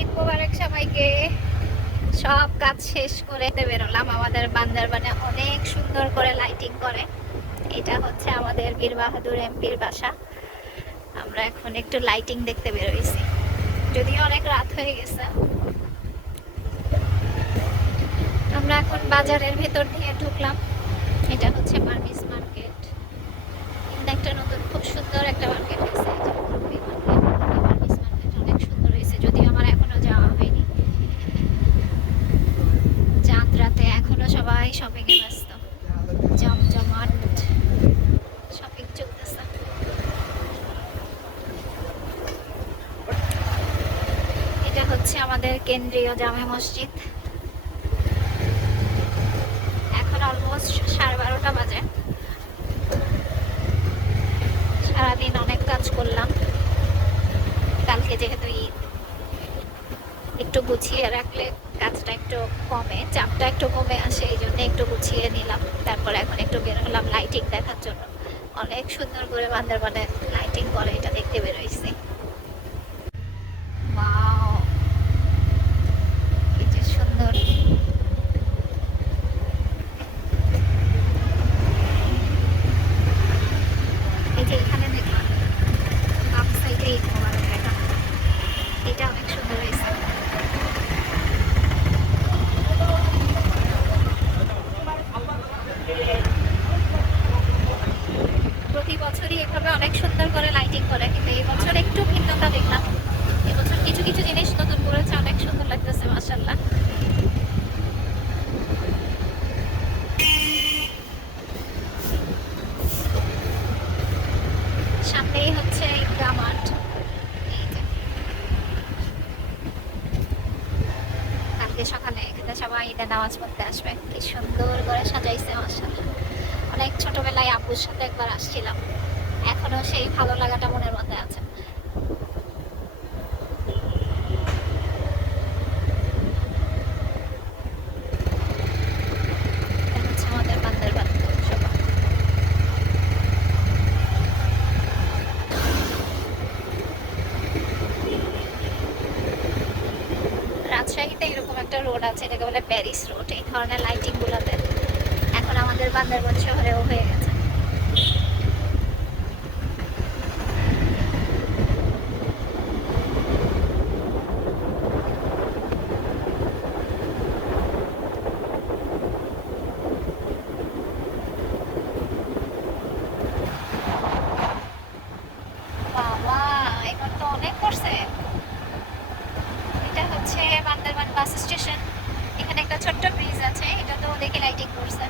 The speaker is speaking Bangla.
ঈদ মোবারক সবাইকে। সব কাজ শেষ করে বেরোলাম। আমাদের বান্দরবানে অনেক সুন্দর করে লাইটিং করে। এটা হচ্ছে আমাদের বীর বাহাদুর এমপির বাসা। আমরা এখন একটু লাইটিং দেখতে বেরোইছি, যদিও অনেক রাত হয়ে গেছে। আমরা এখন বাজারের ভেতর দিয়ে ঢুকলাম। এটা হচ্ছে বার্মিস মার্কেট। একটা নতুন খুব সুন্দর একটা মার্কেট হয়েছে। বার্মিস মার্কেট অনেক সুন্দর হয়েছে, যদিও আমার এখনো যাওয়া হয়নি। চাঁদ রাতে এখনো সবাই শপিং এ ব্যস্ত, জমজমাট শপিং চলতেছে। এটা হচ্ছে আমাদের কেন্দ্রীয় জামে মসজিদ। এখন অলমোস্ট 12:30 বাজে। সারাদিন অনেক কাজ করলাম। কালকে যেহেতু ঈদ, একটু গুছিয়ে রাখলে কাজটা একটু কমে, চাপটা একটু কমে আসে, এই জন্য একটু গুছিয়ে নিলাম। তারপর এখন একটু বের হলাম লাইটিং দেখার জন্য। অনেক সুন্দর করে বান্দরবানে লাইটিং করে, এটা দেখতে বেরোইছি। ওয়াও, কি যে সুন্দর! এই যে এখানে দেখলাম বাম সাইডে ঈদ মোবারক লেখা, এটা অনেক সুন্দর হয়েছে। প্রতি বছরই এভাবে অনেক সুন্দর করে লাইটিং করে, কিন্তু এই বছর একটু ভিন্নতা দেখলাম। এবছর কিছু কিছু জিনিস নতুন করেছে, অনেক সুন্দর লাগতেছে মাশাআল্লাহ। সামনেই হচ্ছে ঈদগাহ মাঠ। এই যে কালকে সকালে এখানে সবাই ঈদের নামাজ পড়তে আসবে। কি সুন্দর করে সাজাইছে মাশাআল্লাহ। অনেক ছোটবেলায় আব্বুর সাথে একবার আসছিলাম, এখনো সেই ভালো লাগাটা মনের মধ্যে আছে। এটা হচ্ছে আমাদের বান্দরবান পৌরসভা। রাজশাহীতে এরকম একটা রোড আছে, এটাকে বলে প্যারিস রোড। এই ধরনের লাইটিং গুলোতে এখন আমাদের বান্দরবান শহরেও হয়ে গেছে। বাবা, এবার তো অনেক করছে। এটা হচ্ছে বান্দরবান বাস স্টেশন। এখানে একটা ছোট্ট ব্রিজ আছে, এটা তো দেখে লাইটিং করছে।